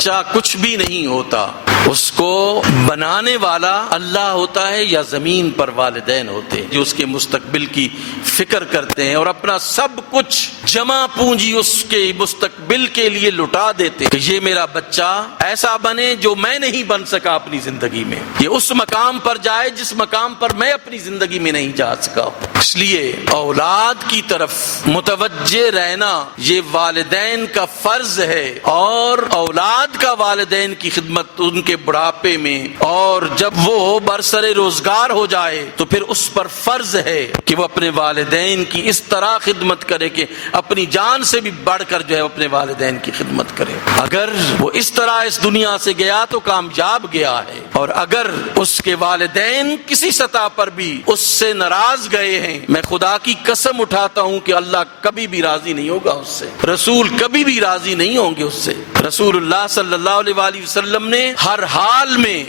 بچہ کچھ بھی نہیں ہوتا، اس کو بنانے والا اللہ ہوتا ہے یا زمین پر والدین ہوتے ہیں جو اس کے مستقبل کی فکر کرتے ہیں اور اپنا سب کچھ جمع پونجی اس کے مستقبل کے لیے لٹا دیتے کہ یہ میرا بچہ ایسا بنے جو میں نہیں بن سکا اپنی زندگی میں، یہ اس مقام پر جائے جس مقام پر میں اپنی زندگی میں نہیں جا سکا۔ اس لیے اولاد کی طرف متوجہ رہنا یہ والدین کا فرض ہے، اور اولاد کا والدین کی خدمت ان کے بڑھاپے میں اور جب وہ برسر روزگار ہو جائے تو پھر اس پر فرض ہے کہ وہ اپنے والدین کی اس طرح خدمت کرے کہ اپنی جان سے بھی بڑھ کر جو ہے اپنے والدین کی خدمت کرے۔ اگر وہ اس طرح اس دنیا سے گیا تو کامیاب گیا ہے، اور اگر اس کے والدین کسی سطح پر بھی اس سے ناراض گئے ہیں، میں خدا کی قسم اٹھاتا ہوں کہ اللہ کبھی بھی راضی نہیں ہوگا اس سے، رسول کبھی بھی راضی نہیں ہوں گے اس سے۔ رسول اللہ صلی اللہ علیہ وآلہ وسلم نے ہر حال میں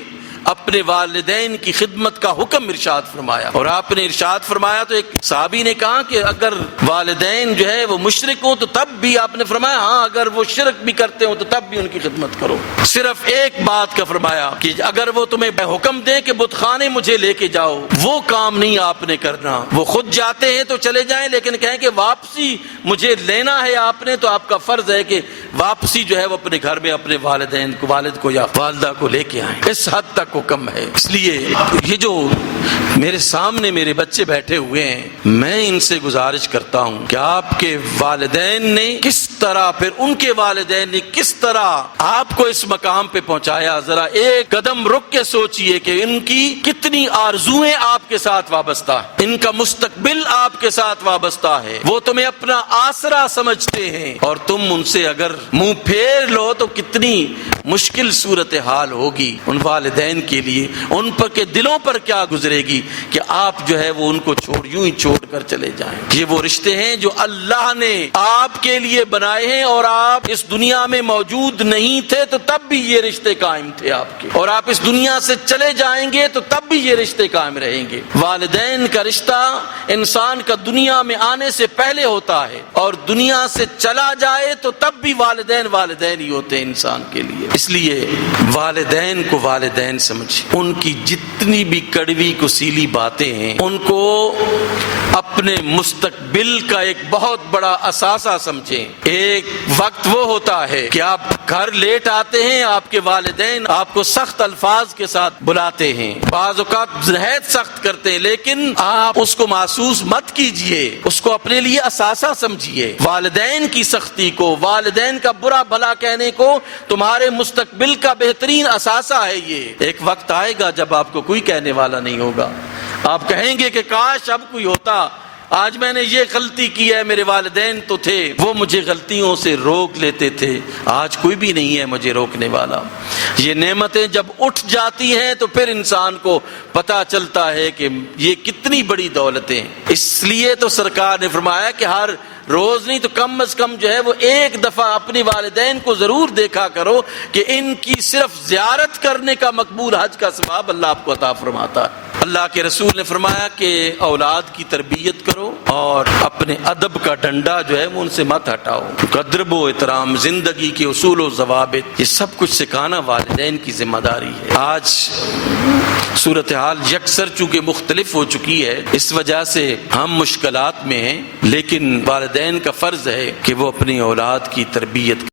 اپنے والدین کی خدمت کا حکم ارشاد فرمایا، اور آپ نے ارشاد فرمایا تو ایک صحابی نے کہا کہ اگر والدین جو ہے وہ مشرک ہوں تو تب بھی، آپ نے فرمایا ہاں اگر وہ شرک بھی کرتے ہوں تو تب بھی ان کی خدمت کرو۔ صرف ایک بات کا فرمایا کہ اگر وہ تمہیں حکم دیں کہ بت خانے مجھے لے کے جاؤ، وہ کام نہیں آپ نے کرنا، وہ خود جاتے ہیں تو چلے جائیں، لیکن کہیں کہ واپسی مجھے لینا ہے آپ نے، تو آپ کا فرض ہے کہ واپسی جو ہے وہ اپنے گھر میں اپنے والدین کو، والد کو یا والدہ کو لے کے آئیں۔ اس حد تک حکم ہے۔ اس لیے یہ جو میرے سامنے میرے بچے بیٹھے ہوئے ہیں، میں ان سے گزارش کرتا ہوں کہ آپ کے والدین نے کس طرح، پھر ان کے والدین نے کس طرح آپ کو اس مقام پہ پہنچایا، ذرا ایک قدم رک کے سوچئے کہ ان کی کتنی آرزویں آپ کے ساتھ وابستہ ہیں، ان کا مستقبل آپ کے ساتھ وابستہ ہے، وہ تمہیں اپنا آسرا سمجھتے ہیں، اور تم ان سے اگر منہ پھیر لو تو کتنی مشکل صورتحال ہوگی ان والدین کے لیے، ان پر کے دلوں پر کیا گزرے گی کہ آپ جو ہے وہ ان کو یوں ہی چھوڑ کر چلے جائیں۔ یہ وہ رشتے ہیں جو اللہ نے آپ کے لیے بنائے ہیں، اور آپ اس دنیا میں موجود نہیں تھے تو تب بھی یہ رشتے قائم تھے آپ کے، اور آپ اس دنیا سے چلے جائیں گے تو تب بھی یہ رشتے قائم رہیں گے۔ والدین کا رشتہ انسان کا دنیا میں آنے سے پہلے ہوتا ہے، اور دنیا سے چلا جائے تو تب بھی والدین والدین ہی ہوتے ہیں انسان کے لیے۔ اس لیے والدین کو والدین سمجھیں، ان کی جتنی بھی کڑوی کسیلی باتیں ہیں ان کو اپنے مستقبل کا ایک بہت بڑا اثاثہ سمجھیں۔ ایک وقت وہ ہوتا ہے کہ آپ گھر لیٹ آتے ہیں، آپ کے والدین آپ کو سخت الفاظ کے ساتھ بلاتے ہیں، بعض اوقات نہایت سخت کرتے ہیں، لیکن آپ اس کو محسوس مت کیجئے، اس کو اپنے لیے اثاثہ سمجھیے۔ والدین کی سختی کو، والدین کا برا بھلا کہنے کو تمہارے مستقبل کا بہترین اثاثہ ہے۔ یہ ایک وقت آئے گا جب آپ کو کوئی کہنے والا نہیں ہوگا، آپ کہیں گے کہ کاش اب کوئی ہوتا، آج میں نے یہ غلطی کی ہے، میرے والدین تو تھے وہ مجھے غلطیوں سے روک لیتے تھے، آج کوئی بھی نہیں ہے مجھے روکنے والا۔ یہ نعمتیں جب اٹھ جاتی ہیں تو پھر انسان کو پتہ چلتا ہے کہ یہ کتنی بڑی دولتیں۔ اس لیے تو سرکار نے فرمایا کہ ہر روز نہیں تو کم از کم جو ہے وہ ایک دفعہ اپنے والدین کو ضرور دیکھا کرو کہ ان کی صرف زیارت کرنے کا مقبول حج کا ثواب اللہ آپ کو عطا فرماتا ہے۔ اللہ کے رسول نے فرمایا کہ اولاد کی تربیت کرو اور اپنے ادب کا ڈنڈا جو ہے وہ ان سے مت ہٹاؤ۔ ادب و احترام، زندگی کے اصول و ضوابط، یہ سب کچھ سکھانا والدین کی ذمہ داری ہے۔ آج صورتحال یکسر چونکہ مختلف ہو چکی ہے، اس وجہ سے ہم مشکلات میں ہیں، لیکن والدین کا فرض ہے کہ وہ اپنی اولاد کی تربیت